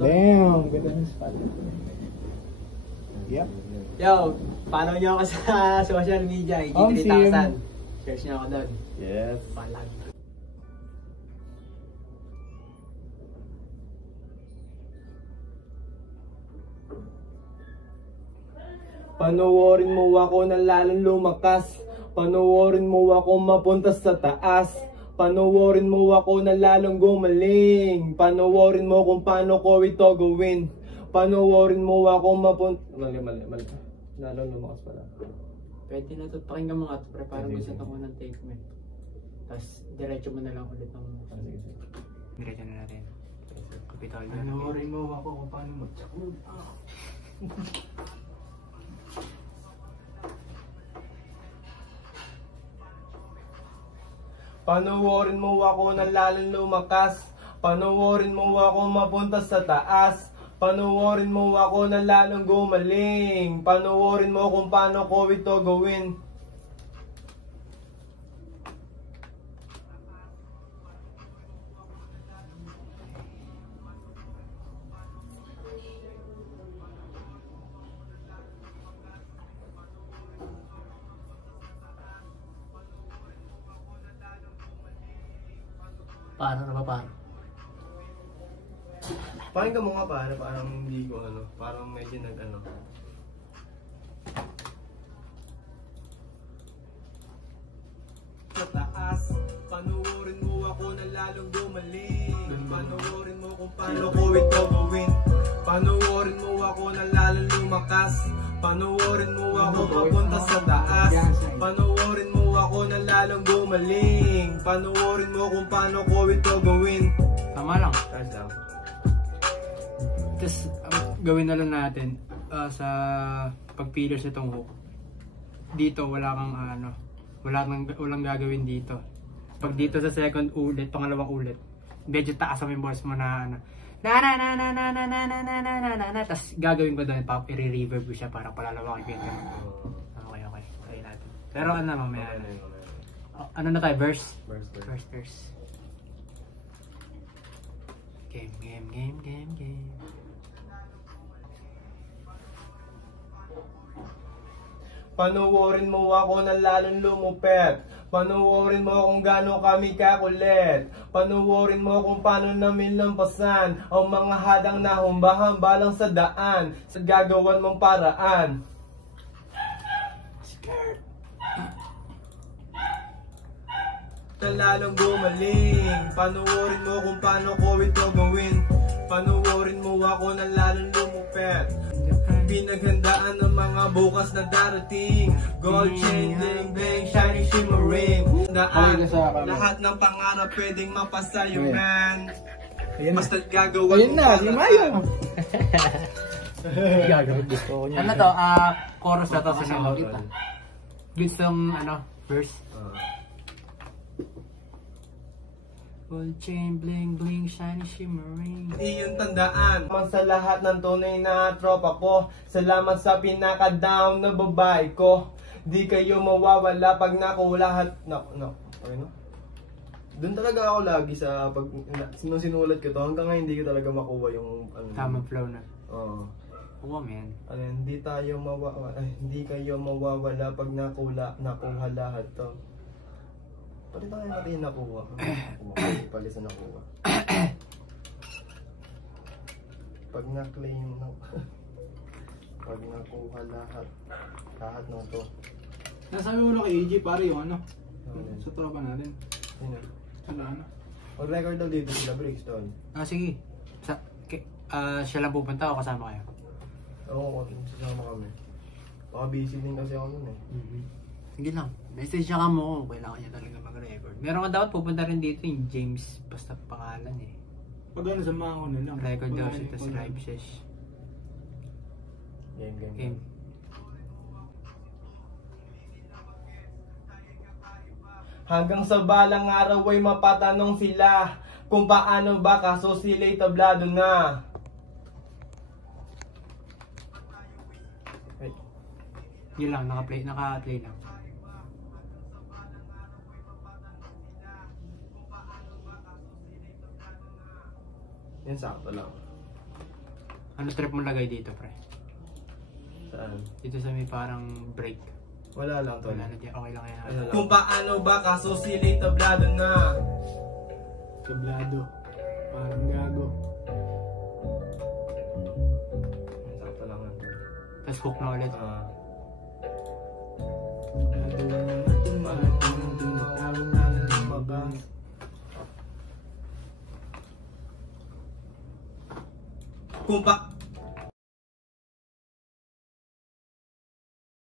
Damn, ganda ng spot. Yep. Yo, follow nyo ako sa social media, IG3000. Search nyo ako doon. Yes. Palag. Panoorin mo ako na lalong lumakas. Panoorin mo ako mapunta sa taas. Panoorin mo ako na lalong gumaling. Panoorin mo kung paano ko ito gawin. Panoorin mo ako mapunta... Mali. Lalong lumakas pala. Pwede na ito, pakinggan mo nga ito, pre, parang gusto ako ng take mo. Tapos, diretso mo na lang ulit ng... Diretso na natin. Kapital na. Panoorin mo ako kung paano mag-check. Panoorin mo ako na lalong lumakas. Panoorin mo ako mapunta sa taas. Panoorin mo ako na lalong gumaling. Panoorin mo kung paano ko ito gawin. Paano na ba, paano? Pakinggan mo nga parang hindi ko parang medyo Sa taas, panoorin mo ako na lalong gumaling. Panoorin mo kung paano ko ito gawin. Panoorin mo ako na lalong lumakas. Panoorin mo ako papunta sa taas. Panoorin mo ako na lalong gumaling. Panoorin mo kung paano ko ito gawin. Tama lang. Guys lang. Tapos, gawin na lang natin sa pag-filler sa itong hook. Dito, walang gagawin dito. Pag dito sa second ulit, pangalawang ulit, medyo taas mo yung voice mo na tapos gagawin ko doon, i-reverb ko siya para palalawakin ko yun. Okay. Try natin. Pero mamaya na. Ano na tayo? Verse? Verse. Game. Panoorin mo ako na lalong lumupet. Panoorin mo kung gaano kami kakulit. Panoorin mo kung paano namin lampasan ang mga hadang na humba-hamba lang sa daan. Sa gagawan mong paraan. Na lalong gumaling. Panoorin mo kung paano ko ito gawin. Panoorin mo ako na lalong lumupet. Pinaghandaan ng mga bukas na darating. Gold chain, bling bling, shining, shimmering. Daan, lahat ng pangarap pwedeng mapasayo, man. Basta't gagawa Ayun na, si Mayo. Gusto ko niya. Ano to? Chorus na to sa song. Beats ng verse. Gold chain, bling bling, shiny shimmering. Iyong tandaan man sa lahat ng tunay na tropa ko. Salamat sa pinaka-down na babae ko. Di kayo mawawala pag naku lahat. Okay, no? Doon talaga ako lagi sa nung sinulat ko to. Hanggang ngayon hindi ko talaga makuha yung Tamang flow na. Oo. Oo, man. Hindi kayo mawawala pag nakuha lahat to. Palitan natin yung nakuha. Palis na nakuha. Pag na-claim pag nakuha lahat ng to. Nasabi mo na kay AJ pare yung sa tropa natin. Sino? Sala Mag-record daw dito sila Brixton. Sige. Siya lang pupunta o kasama kayo? Oo, sasama kami. Baka busy din kasi ako nun Sige lang. Message siya ka mo kung kailangan niya talaga mag-record. Meron ka dapat pupunta rin dito yung James, basta pangalan Pag samahan ko na lang. Record daw siya, tas live sesh. Game. Hanggang sa balang araw ay mapatanong sila kung paano ba kaso sila'y tablado na. Yun lang, naka-play lang. Yan sakto lang. Ano trip mo lagay dito, pre? Saan? Dito sa may parang break. Wala lang tol. Wala na di, okay lang yan. Ano lang. Kung paano ba kaso sila'y tablado na. Kablado. Parang gago. Sakto lang yan. Tapos hook na ulit. Kablado na matang-matang. Tinatawag na ng babang. Kung pa